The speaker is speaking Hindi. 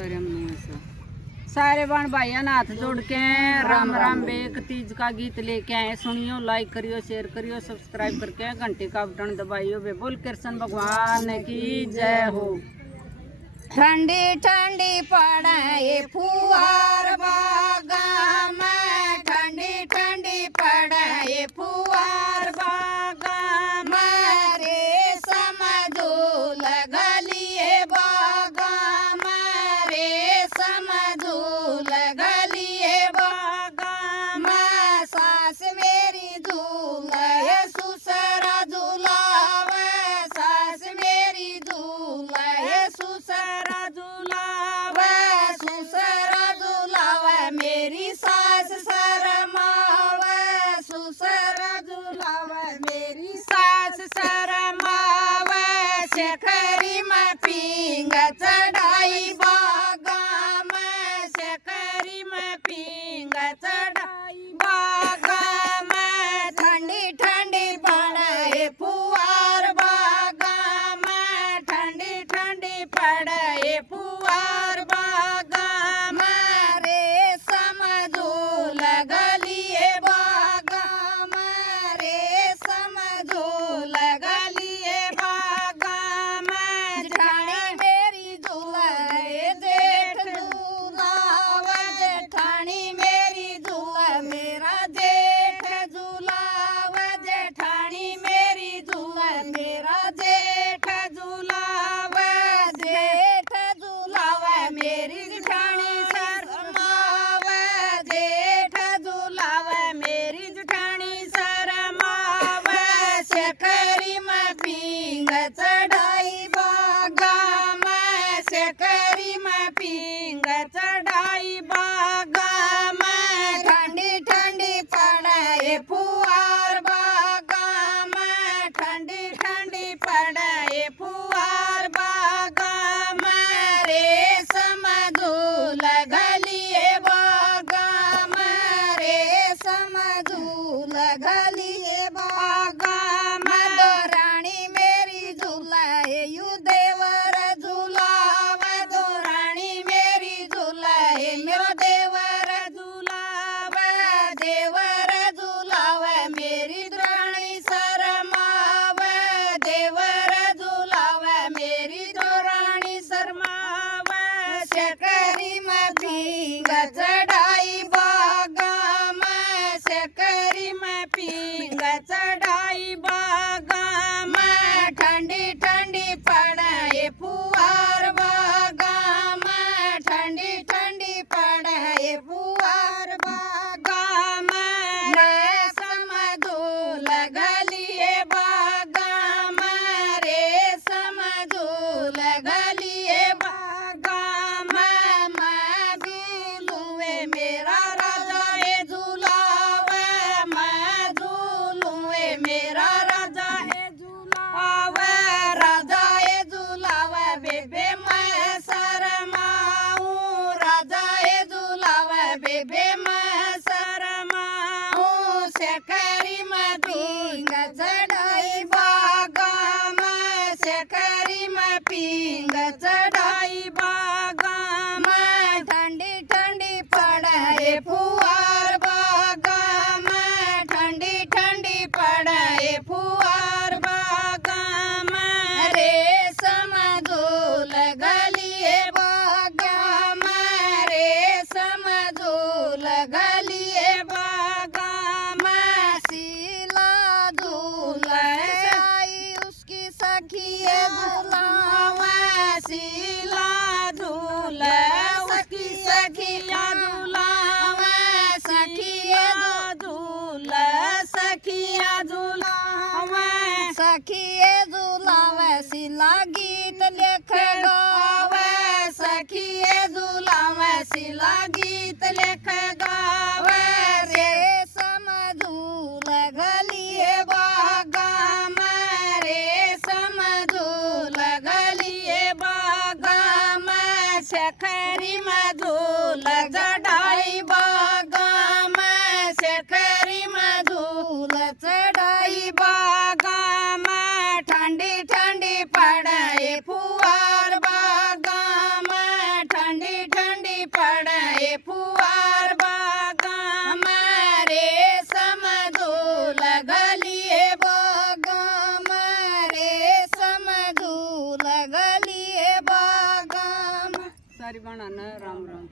सारे बहन भाइयों ने हाथ जोड़ के राम राम बेक तीज का गीत लेके आए। सुनियो, लाइक करियो, शेयर करियो, सब्सक्राइब करके घंटे का बटन दबाइयो। बे बोल कृष्ण भगवान की जय हो। ठंडी ठंडी पड़े फुहार बागा में, ठंडी ठंडी पड़े फुहार बागा मारे समझूल गलिए बागा मारे समझूल गलिए बागा माँ सास मेरी झूल सुसरा झूलावे, सास मेरी झूल सुसरा झूलावे, सुसरा झूलावे मेरी सास शरमावे, सुसरा झूलावे मेरी सास शरमावे। शेखरी में पींग चढ़ाई बागा में, शेखरी में पींग चढ़ाई बागा में, ठंडी ठंडी पड़े फुहार बागा में, ठंडी ठंडी पड़े फुहार बागा मारे समझूल गलिए बागा मारे समझूल गलिए बागा में। जेठानी मेरी झूले जेठ झूलावा, जेठानी मेरी झूला मेरा जेठ झूलावा, जेठानी मेरी झूला मेरा जेठ झूलावा, जेठ झूलावा मेरी जेठानी शरमावा, जेठ झूलावा मेरी जेठानी शरमावा। शेखरी में पींग चढ़ाई बागा में, शेखरी में पींग चढ़ाई बागा में, ठंडी ठंडी पड़े फुहार बागा में, ठंडी ठंडी पड़े फुहार बागा में रे समझूल गलिए बागा में, रे समझूल गलिए बागा में। दोरानी मेरी झूलाए यू देवर झूलावे, दोरानी मेरी झूलाए मेरा देवर झूलावे, देवर झूलावे मेरी द्राणी शरमावे, देवर झूलावे मेरी द्राणी शरमावे। शेखरी में पींग चढ़ाई बागा में, शेखरी में पींग चढ़ाई बागा में, ठंडी ठंडी पड़े फुहार बागा में, ठंडी ठंडी पड़े फुहार बागा में रे समझूल गलिए बागा में, रे समझूल गलिए बागा में। मैं झूलूए मेरा राजा है झूलावे, मैं झूलूए मेरा राजा है झूलावे, राजा है झूलावे बेबे मैं शरमाऊं, राजा है झूलावे बेबे मैं शरमाऊं। शेखरी में पींग चढ़ाई बागा में, शेखरी में पींग चढ़ाई बागा में, ठंडी ठंडी पड़े फुहार बागा में, ठंडी ठंडी पड़े फुहार बागा में रे समझूल गलिए बागा में, रे समझूल गलिए बागा में। शीला झूल आई उसकी सखिए झूलावा, शीला झूल उसकी सखिया झूलावा, सखिया झूल सखिया झूलावा, सखिए झूलावे शीला गीत लिख गावे, सखिए झूलावे शीला गीत लिख गावे रे समझूल गलिए बागा में, रे समझूल गलिए बागा में। शेखरी में झूल चढ़ाई बागा में, शेखरी में झूल चढ़ाई बागा में, ठंडी ठंडी पड़े फुहार बागा में, ठंडी सारी बहना ने राम राम।